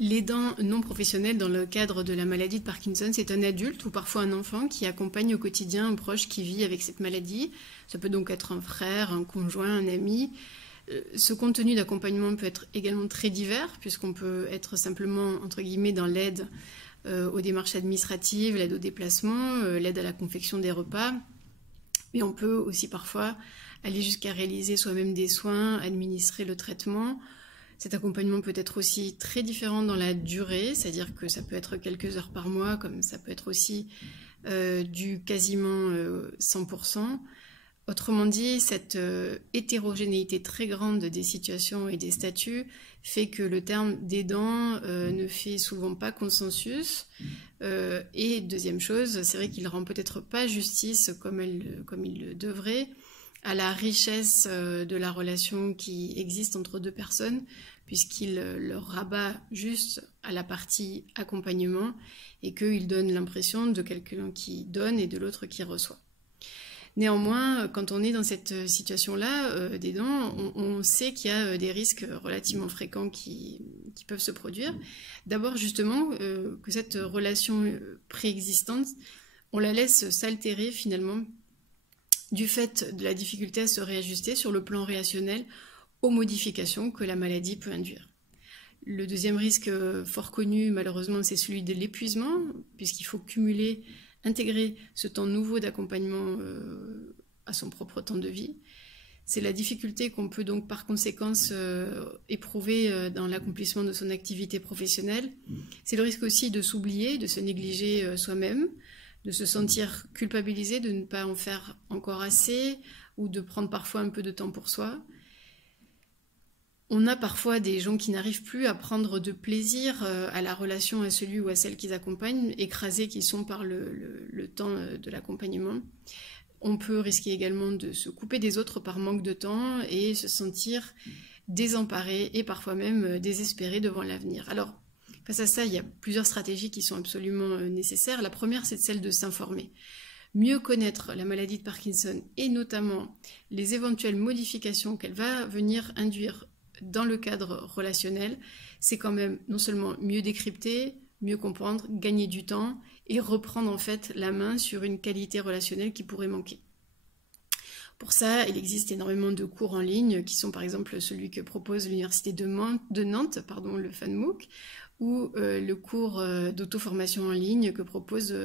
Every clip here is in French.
L'aidant non professionnel dans le cadre de la maladie de Parkinson, c'est un adulte ou parfois un enfant qui accompagne au quotidien un proche qui vit avec cette maladie. Ça peut donc être un frère, un conjoint, un ami. Ce contenu d'accompagnement peut être également très divers, puisqu'on peut être simplement, entre guillemets, dans l'aide aux démarches administratives, l'aide au déplacement, l'aide à la confection des repas. Mais on peut aussi parfois aller jusqu'à réaliser soi-même des soins, administrer le traitement. Cet accompagnement peut être aussi très différent dans la durée, c'est-à-dire que ça peut être quelques heures par mois, comme ça peut être aussi du quasiment 100%. Autrement dit, cette hétérogénéité très grande des situations et des statuts fait que le terme d'aidant ne fait souvent pas consensus. Et deuxième chose, c'est vrai qu'il ne rend peut-être pas justice comme il le devrait à la richesse de la relation qui existe entre deux personnes, puisqu'il leur rabat juste à la partie accompagnement et qu'il donne l'impression de quelqu'un qui donne et de l'autre qui reçoit. Néanmoins, quand on est dans cette situation-là, d'aidant, on sait qu'il y a des risques relativement fréquents qui peuvent se produire. D'abord, justement, que cette relation préexistante, on la laisse s'altérer finalement du fait de la difficulté à se réajuster sur le plan relationnel aux modifications que la maladie peut induire. Le deuxième risque fort connu, malheureusement, c'est celui de l'épuisement, puisqu'il faut intégrer ce temps nouveau d'accompagnement à son propre temps de vie. C'est la difficulté qu'on peut donc par conséquence éprouver dans l'accomplissement de son activité professionnelle. C'est le risque aussi de s'oublier, de se négliger soi-même, de se sentir culpabilisé, de ne pas en faire encore assez ou de prendre parfois un peu de temps pour soi. On a parfois des gens qui n'arrivent plus à prendre de plaisir à la relation à celui ou à celle qu'ils accompagnent, écrasés qu'ils sont par le temps de l'accompagnement. On peut risquer également de se couper des autres par manque de temps et se sentir désemparé et parfois même désespéré devant l'avenir. Alors, face à ça, il y a plusieurs stratégies qui sont absolument nécessaires. La première, c'est celle de s'informer. Mieux connaître la maladie de Parkinson et notamment les éventuelles modifications qu'elle va venir induire dans le cadre relationnel, c'est quand même non seulement mieux décrypter, mieux comprendre, gagner du temps et reprendre en fait la main sur une qualité relationnelle qui pourrait manquer. Pour ça, il existe énormément de cours en ligne qui sont par exemple celui que propose l'université de Nantes, le FANMOOC, ou le cours d'auto-formation en ligne que propose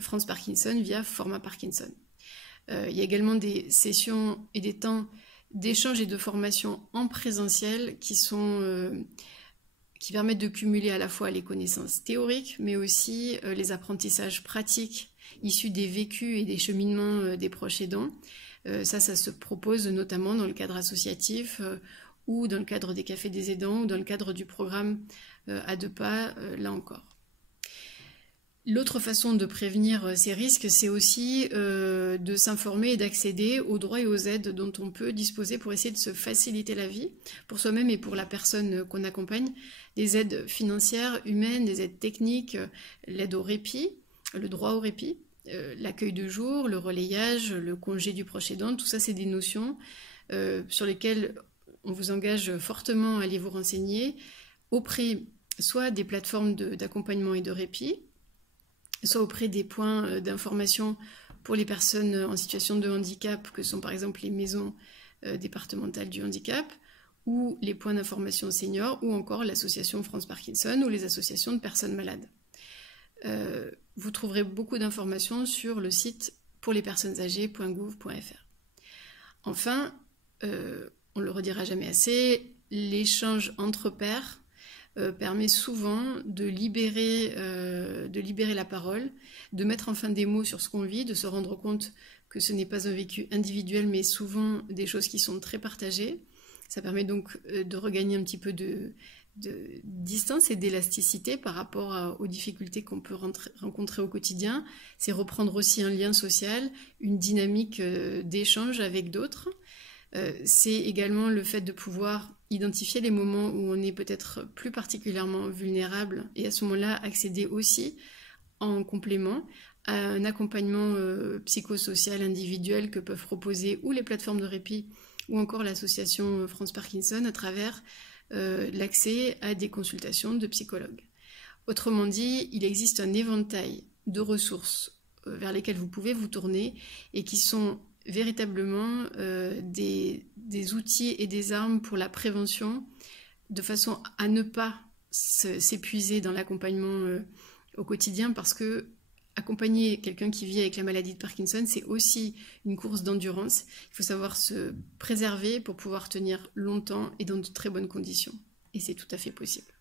France Parkinson via Format Parkinson. Il y a également des sessions et des temps d'échange et de formation en présentiel qui permettent de cumuler à la fois les connaissances théoriques, mais aussi les apprentissages pratiques issus des vécus et des cheminements des proches aidants. Ça se propose notamment dans le cadre associatif ou dans le cadre des cafés des aidants ou dans le cadre du programme à deux pas, là encore. L'autre façon de prévenir ces risques, c'est aussi de s'informer et d'accéder aux droits et aux aides dont on peut disposer pour essayer de se faciliter la vie, pour soi-même et pour la personne qu'on accompagne. Des aides financières, humaines, des aides techniques, l'aide au répit, le droit au répit, l'accueil de jour, le relayage, le congé du proche aidant, tout ça c'est des notions sur lesquelles on vous engage fortement à aller vous renseigner auprès soit des plateformes d'accompagnement et de répit, soit auprès des points d'information pour les personnes en situation de handicap, que sont par exemple les maisons départementales du handicap, ou les points d'information seniors, ou encore l'association France Parkinson, ou les associations de personnes malades. Vous trouverez beaucoup d'informations sur le site pourlespersonnesâgées.gouv.fr. Enfin, on ne le redira jamais assez, l'échange entre pairs permet souvent de libérer la parole, de mettre enfin des mots sur ce qu'on vit, de se rendre compte que ce n'est pas un vécu individuel, mais souvent des choses qui sont très partagées. Ça permet donc de regagner un petit peu de distance et d'élasticité par rapport aux difficultés qu'on peut rencontrer au quotidien. C'est reprendre aussi un lien social, une dynamique d'échange avec d'autres. C'est également le fait de pouvoir identifier les moments où on est peut-être plus particulièrement vulnérable et à ce moment-là accéder aussi en complément à un accompagnement psychosocial individuel que peuvent proposer ou les plateformes de répit ou encore l'association France Parkinson à travers l'accès à des consultations de psychologues. Autrement dit, il existe un éventail de ressources vers lesquelles vous pouvez vous tourner et qui sont véritablement des outils et des armes pour la prévention, de façon à ne pas s'épuiser dans l'accompagnement au quotidien, parce que accompagner quelqu'un qui vit avec la maladie de Parkinson, c'est aussi une course d'endurance. Il faut savoir se préserver pour pouvoir tenir longtemps et dans de très bonnes conditions. Et c'est tout à fait possible.